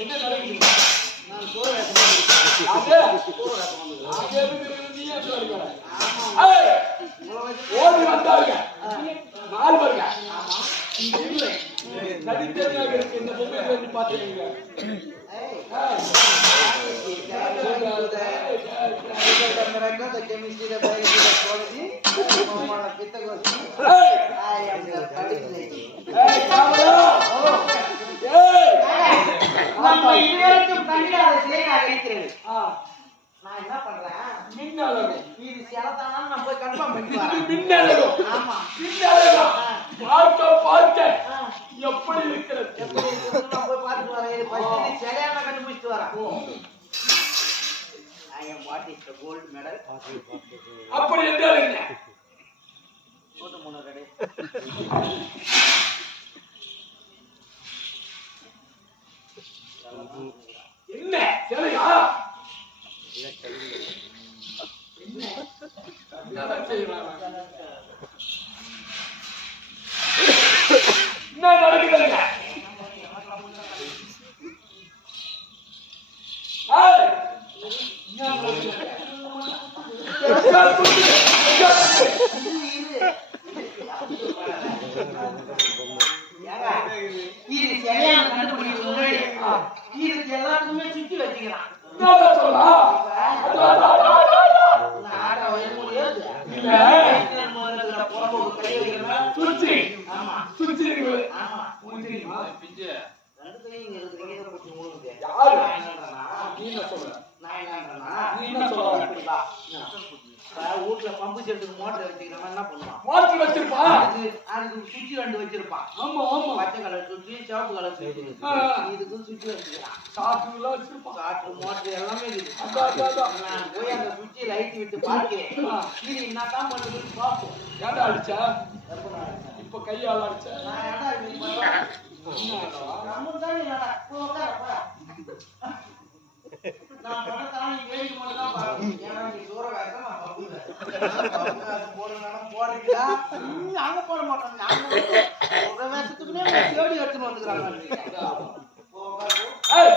என்ன நடக்குது? நான் ஓடி வந்தாங்க 4 பேருங்க. நடித்தவனாக இருக்கு இந்த பொம்மையை வந்து பாத்துக்கீங்க. நான் என்ன பண்றேன்? மின்னலகு இது செலத்தானா நான் போய் கன்ஃபார்ம் பண்ணிடுறேன். மின்னலகு ஆமா மின்னலகு பார்க்க எப்படி இருக்கிறது? எப்படி இருக்குன்னு நான் போய் பார்த்துட்டு வரேன். ஃபர்ஸ்ட் செலையான கண்டுபிடிச்சிட்டு வரேன். I am what is the gold medal? அப்படி என்றால் என்ன? போட்டு முன்னரே என்ன சரியா? என்ன நடக்குதுங்க? இது செலையான கண்டுபிடிக்கிறது முன்னாடி இது எல்லாத்துக்குமே சுத்தி வச்சுக்கிறான். வீட்டுல பம்பு செட்டுக்கு மோட்டர் வச்சுக்கிறவன் என்ன பண்ணுவான்? மோட்டர் வச்சிருப்பான். அதுக்கு சுவிட்ச் 2 வச்சிருப்பான். ஆமா ஆமா. பச்சை கலர் சுவிட்ச், சிவப்பு கலர் சுவிட்ச். இதுக்கு சுவிட்ச் வச்சுக்கிறான். சாட்டுல வச்சிருப்பான். சாட்டு மோட்டர் எல்லாமே இருக்குது. நான் போய் அந்த சுவிட்ச் லைட் விட்டு பார்க்கேன். இது என்னதான் பண்ணுதுன்னு பார்ப்போம். ஏன்டா அடிச்சா? இப்ப கையால அடிச்சா? நான் ஏன்டா இப்படி பண்றேன்? நம்ம தான் இல்லடா. போ உட்காரப்பா. நான் பணத்தான நீ வேடிக்கை மட்டும் தான் பாக்கணும். ஏன்னா நீ தூர வேகமா பாப்புல. அது போடுறனா போடுறீங்களா? நீ அங்க போட மாட்டோம். நாங்க ஒரு வேஷத்துக்குனே தேடி எடுத்து வந்துக்கறாங்க. போ உட்காரு. ஏய்